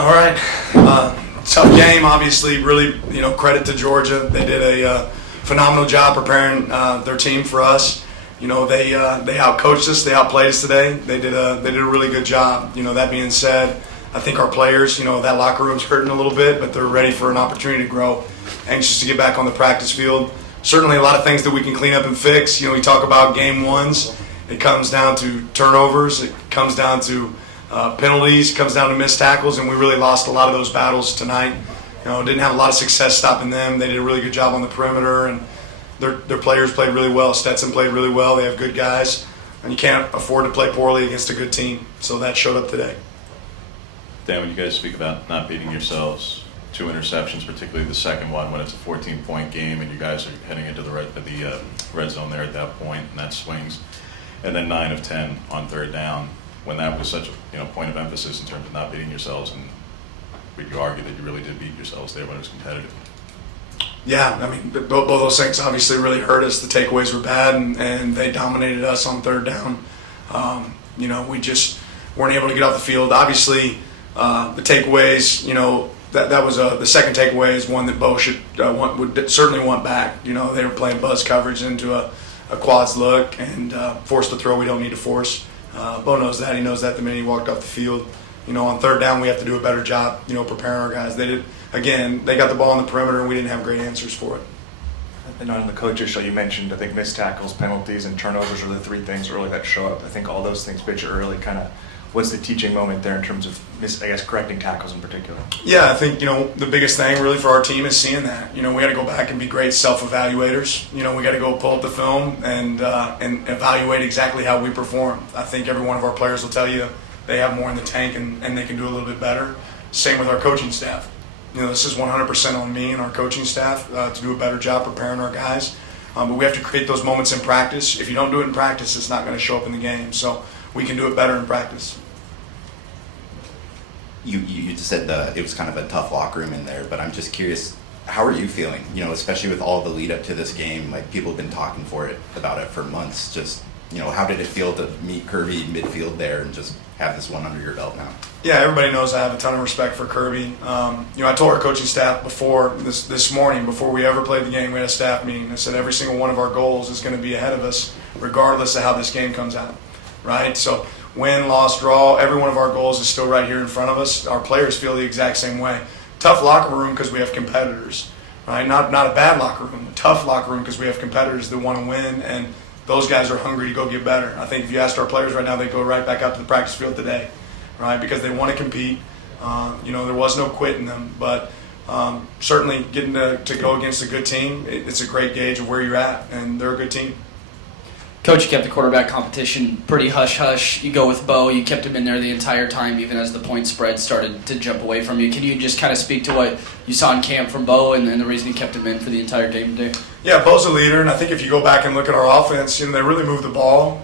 All right. Tough game, obviously. Really, credit to Georgia. They did a phenomenal job preparing their team for us. They outcoached us. They outplayed us today. They did a really good job. That being said, I think our players, that locker room's hurting a little bit, but they're ready for an opportunity to grow. Anxious to get back on the practice field. Certainly a lot of things that we can clean up and fix. We talk about game ones. It comes down to turnovers. It comes down to penalties. It comes down to missed tackles, and we really lost a lot of those battles tonight. Didn't have a lot of success stopping them. They did a really good job on the perimeter, and their players played really well. Stetson played really well. They have good guys, and you can't afford to play poorly against a good team. So that showed up today. Dan, when you guys speak about not beating yourselves, 2 interceptions, particularly the second one when it's a 14-point game and you guys are heading into the red zone there at that point, and that swings, and then 9 of 10 on third down, when that was such a point of emphasis in terms of not beating yourselves, and would you argue that you really did beat yourselves there when it was competitive? Yeah, both those things obviously really hurt us. The takeaways were bad, and they dominated us on third down. We just weren't able to get off the field. Obviously, the takeaways, that was the second takeaway is one that Bo would certainly want back. They were playing buzz coverage into a quads look and forced the throw we don't need to force. Bo knows that. He knows that the minute he walked off the field. On third down we have to do a better job, preparing our guys. They did. Again, they got the ball on the perimeter and we didn't have great answers for it. And on the coaches show, you mentioned, I think, missed tackles, penalties, and turnovers are the 3 things early that show up. I think all those things picture early. Kind of, what's the teaching moment there in terms of, correcting tackles in particular? Yeah, I think, the biggest thing really for our team is seeing that. We got to go back and be great self-evaluators. We got to go pull up the film and evaluate exactly how we perform. I think every one of our players will tell you they have more in the tank and they can do a little bit better. Same with our coaching staff. This is 100% on me and our coaching staff to do a better job preparing our guys. But we have to create those moments in practice. If you don't do it in practice, it's not going to show up in the game. So we can do it better in practice. You just said it was kind of a tough locker room in there, but I'm just curious, how are you feeling? Especially with all the lead up to this game, like people have been talking about it for months. Just, how did it feel to meet Kirby midfield there and just have this one under your belt now? Yeah, everybody knows I have a ton of respect for Kirby. I told our coaching staff before this morning, before we ever played the game, we had a staff meeting. I said every single one of our goals is going to be ahead of us, regardless of how this game comes out, right? So win, loss, draw, every one of our goals is still right here in front of us. Our players feel the exact same way. Tough locker room because we have competitors, right? Not a bad locker room, a tough locker room because we have competitors that want to win, and those guys are hungry to go get better. I think if you asked our players right now, they'd go right back up to the practice field today, right? Because they want to compete. There was no quit in them, but certainly getting to go against a good team, it's a great gauge of where you're at, and they're a good team. Coach, you kept the quarterback competition pretty hush-hush. You go with Bo. You kept him in there the entire time, even as the point spread started to jump away from you. Can you just kind of speak to what you saw in camp from Bo and the reason you kept him in for the entire game today? Yeah, Bo's a leader, and I think if you go back and look at our offense, they really moved the ball.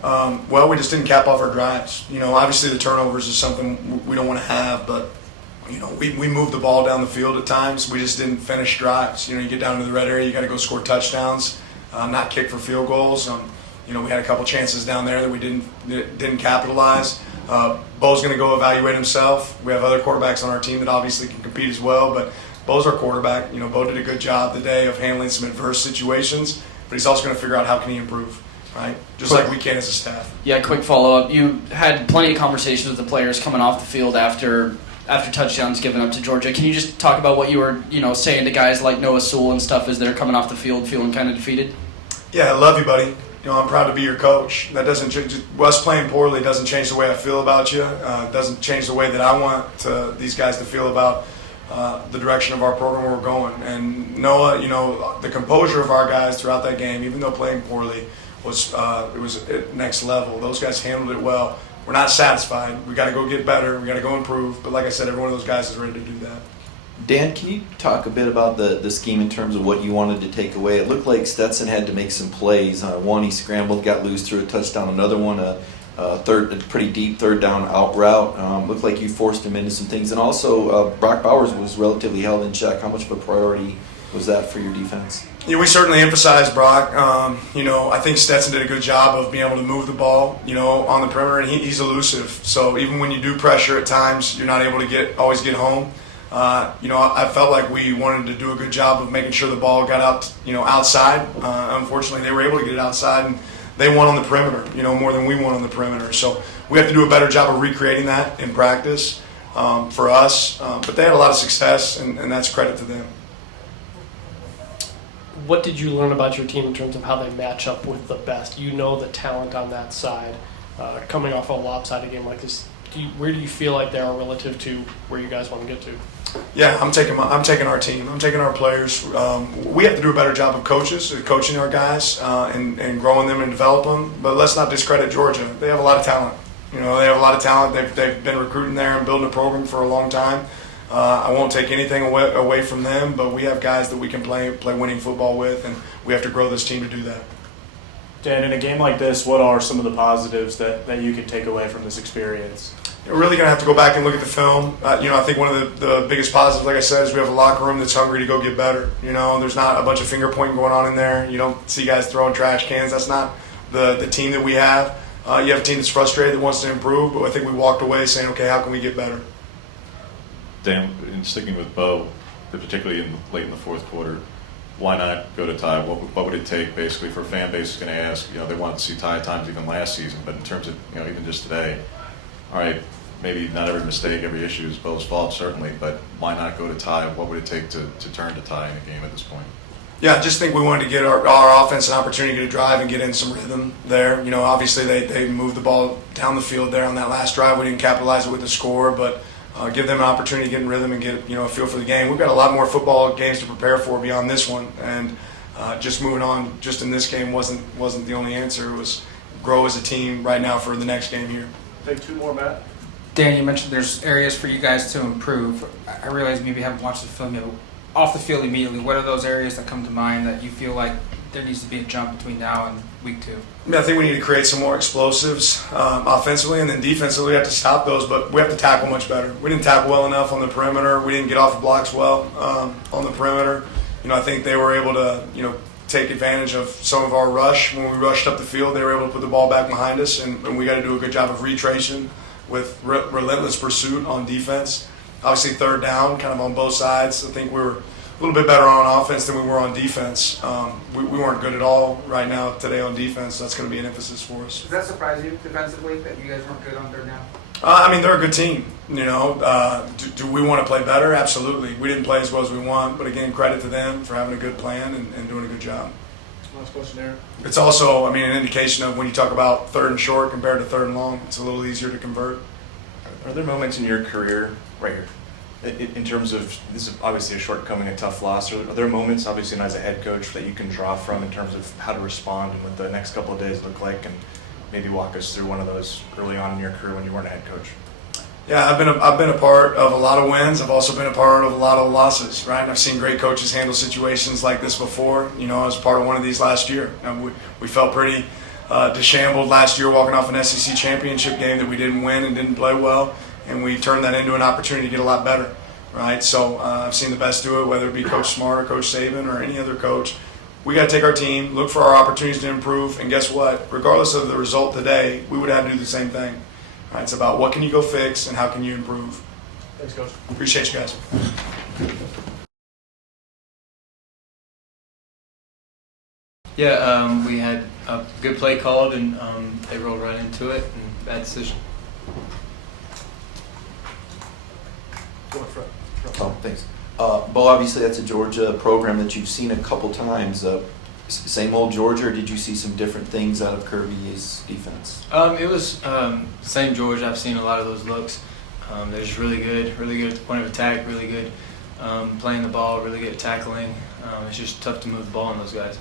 We just didn't cap off our drives. Obviously the turnovers is something we don't want to have, but we moved the ball down the field at times. We just didn't finish drives. You get down to the red area, you got to go score touchdowns, not kick for field goals. We had a couple chances down there that we didn't capitalize. Bo's going to go evaluate himself. We have other quarterbacks on our team that obviously can compete as well, but Bo's our quarterback. Bo did a good job today of handling some adverse situations, but he's also going to figure out how can he improve, right? Just like we can as a staff. Yeah, quick follow-up. You had plenty of conversations with the players coming off the field after touchdowns given up to Georgia. Can you just talk about what you were saying to guys like Noah Sewell and stuff as they're coming off the field feeling kind of defeated? Yeah, I love you, buddy. I'm proud to be your coach. That doesn't change. Us playing poorly doesn't change the way I feel about you. It doesn't change the way that I want these guys to feel about the direction of our program where we're going. And Noah, the composure of our guys throughout that game, even though playing poorly, was at next level. Those guys handled it well. We're not satisfied. We got to go get better. We got to go improve. But like I said, every one of those guys is ready to do that. Dan, can you talk a bit about the scheme in terms of what you wanted to take away? It looked like Stetson had to make some plays. One, he scrambled, got loose, threw a touchdown. Another one, a pretty deep third down out route. Looked like you forced him into some things. And also, Brock Bowers was relatively held in check. How much of a priority was that for your defense? Yeah, we certainly emphasized Brock. I think Stetson did a good job of being able to move the ball, on the perimeter, and he's elusive. So even when you do pressure at times, you're not able to always get home. I felt like we wanted to do a good job of making sure the ball got out, outside. Unfortunately, they were able to get it outside, and they won on the perimeter, more than we won on the perimeter. So we have to do a better job of recreating that in practice for us. But they had a lot of success, and that's credit to them. What did you learn about your team in terms of how they match up with the best? You know the talent on that side. Coming off a lopsided game like this, where do you feel like they are relative to where you guys want to get to? Yeah, I'm taking our team. I'm taking our players. We have to do a better job of coaching our guys, and growing them and develop them. But let's not discredit Georgia. They have a lot of talent. They have a lot of talent. They've been recruiting there and building a program for a long time. I won't take anything away from them, but we have guys that we can play winning football with, and we have to grow this team to do that. Dan, in a game like this, what are some of the positives that you can take away from this experience? We're really going to have to go back and look at the film. I think one of the biggest positives, like I said, is we have a locker room that's hungry to go get better. There's not a bunch of finger pointing going on in there. You don't see guys throwing trash cans. That's not the team that we have. You have a team that's frustrated that wants to improve, but I think we walked away saying, okay, how can we get better? Dan, in sticking with Bo, particularly late in the fourth quarter, why not go to tie? What would it take basically for a fan base is going to ask? They wanted to see tie times even last season, but in terms of even just today, all right, maybe not every mistake, every issue is Bo's fault certainly, but why not go to tie? What would it take to turn to tie in a game at this point? Yeah, I just think we wanted to get our offense an opportunity to drive and get in some rhythm there. Obviously they moved the ball down the field there on that last drive. We didn't capitalize it with the score, but give them an opportunity to get in rhythm and get a feel for the game. We've got a lot more football games to prepare for beyond this one, and just moving on just in this game wasn't the only answer. It was grow as a team right now for the next game here. Take two more, Matt. Dan, you mentioned there's areas for you guys to improve. I realize maybe you haven't watched the film yet. Off the field immediately, what are those areas that come to mind that you feel like there needs to be a jump between now and week 2? I think we need to create some more explosives offensively, and then defensively we have to stop those, but we have to tackle much better. We didn't tackle well enough on the perimeter. We didn't get off the blocks well on the perimeter. I think they were able to take advantage of some of our rush. When we rushed up the field, they were able to put the ball back behind us, and we got to do a good job of retracing with relentless pursuit on defense. Obviously, third down, kind of on both sides. I think we were a little bit better on offense than we were on defense. We weren't good at all right now today on defense. That's going to be an emphasis for us. Does that surprise you defensively that you guys weren't good on third down? They're a good team. Do we want to play better? Absolutely. We didn't play as well as we want, but again, credit to them for having a good plan and doing a good job. Last question, Aaron. It's also, an indication of when you talk about third and short compared to third and long, it's a little easier to convert. Are there moments in your career, right here, in terms of, this is obviously a shortcoming, a tough loss, are there moments, obviously, as a head coach, that you can draw from in terms of how to respond and what the next couple of days look like, and maybe walk us through one of those early on in your career when you weren't a head coach? Yeah, I've been a part of a lot of wins. I've also been a part of a lot of losses, right? And I've seen great coaches handle situations like this before. I was part of one of these last year. And we felt pretty disheveled last year walking off an SEC championship game that we didn't win and didn't play well, and we turned that into an opportunity to get a lot better, right? So I've seen the best do it, whether it be Coach Smart or Coach Saban or any other coach. We got to take our team, look for our opportunities to improve, and guess what? Regardless of the result today, we would have to do the same thing. Right, it's about what can you go fix and how can you improve. Thanks, Coach. Appreciate you guys. Yeah, we had a good play called, and they rolled right into it, and bad decision. Go in front. Oh, thanks. Bo, obviously that's a Georgia program that you've seen a couple times. Same old Georgia, or did you see some different things out of Kirby's defense? It was same Georgia. I've seen a lot of those looks. They're just really good at the point of attack, really good playing the ball, really good at tackling. It's just tough to move the ball on those guys.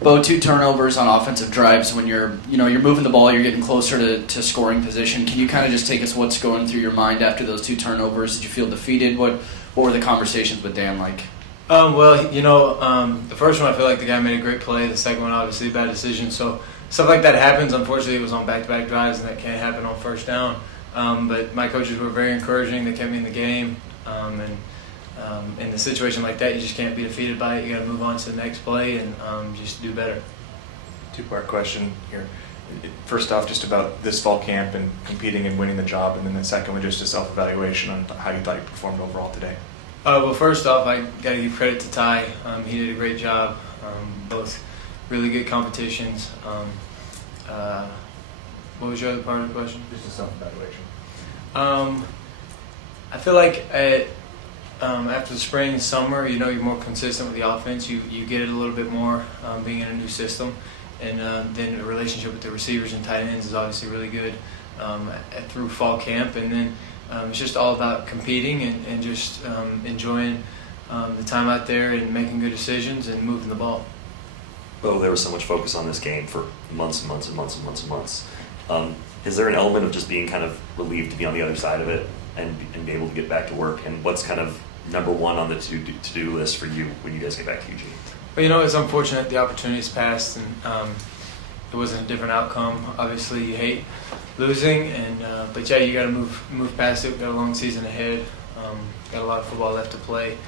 Bo, 2 turnovers on offensive drives. When you're moving the ball, you're getting closer to scoring position. Can you kind of just take us what's going through your mind after those 2 turnovers? Did you feel defeated? What were the conversations with Dan like? The first one I feel like the guy made a great play. The second one, obviously, a bad decision. So stuff like that happens. Unfortunately, it was on back-to-back drives, and that can't happen on first down. But my coaches were very encouraging. They kept me in the game, and in a situation like that, you just can't be defeated by it. You got to move on to the next play and just do better. Two-part question here. First off, just about this fall camp and competing and winning the job, and then the second one, just a self-evaluation on how you thought you performed overall today. Well, first off, I got to give credit to Ty. He did a great job. Both really good competitions. What was your other part of the question? Just a self-evaluation. I feel like after the spring and summer, you're more consistent with the offense. You get it a little bit more being in a new system. And then the relationship with the receivers and tight ends is obviously really good through fall camp. And then it's just all about competing and just enjoying the time out there and making good decisions and moving the ball. Well, there was so much focus on this game for months and months and months and months and months. Is there an element of just being kind of relieved to be on the other side of it and be able to get back to work? And what's kind of number one on the to-do list for you when you guys get back to Eugene? Well, it's unfortunate the opportunities passed and it wasn't a different outcome. Obviously, you hate losing, but yeah, you got to move past it. We've got a long season ahead. Got a lot of football left to play,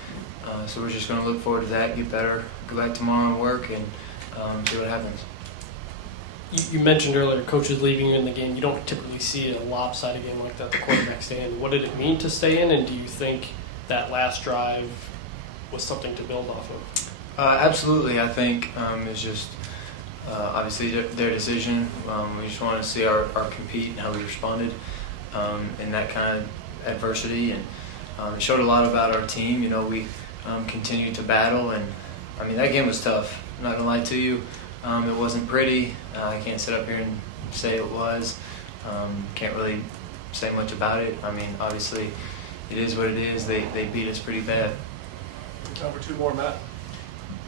so we're just going to look forward to that, get better, go back tomorrow and work, and see what happens. You mentioned earlier coaches leaving you in the game. You don't typically see a lopsided game like that, the quarterback stay in. What did it mean to stay in, and do you think that last drive was something to build off of? Absolutely. I think it's just obviously their decision. We just want to see our compete and how we responded in that kind of adversity. And it showed a lot about our team. We continued to battle. And, that game was tough. I'm not going to lie to you. It wasn't pretty. I can't sit up here and say it was. Can't really say much about it. Obviously, it is what it is. They beat us pretty bad. Time for two more, Matt.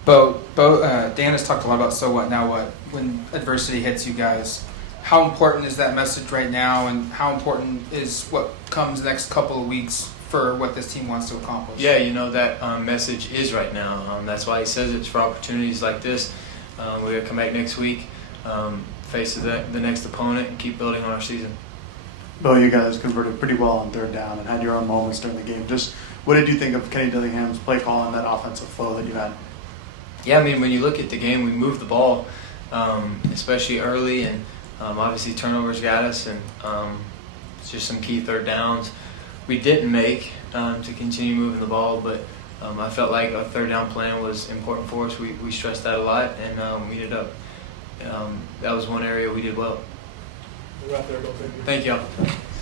Dan has talked a lot about so what, now what, when adversity hits you guys. How important is that message right now, and how important is what comes the next couple of weeks for what this team wants to accomplish? Yeah, that message is right now. That's why he says it's for opportunities like this. We're going to come back next week, face the next opponent, and keep building on our season. Bill, you guys converted pretty well on third down and had your own moments during the game. Just what did you think of Kenny Dillingham's play call and that offensive flow that you had? Yeah, when you look at the game, we moved the ball, especially early, and obviously turnovers got us, and it's just some key third downs we didn't make to continue moving the ball, but I felt like a third down plan was important for us. We stressed that a lot, and we did that was one area we did well. We're out there, go figure. Thank you.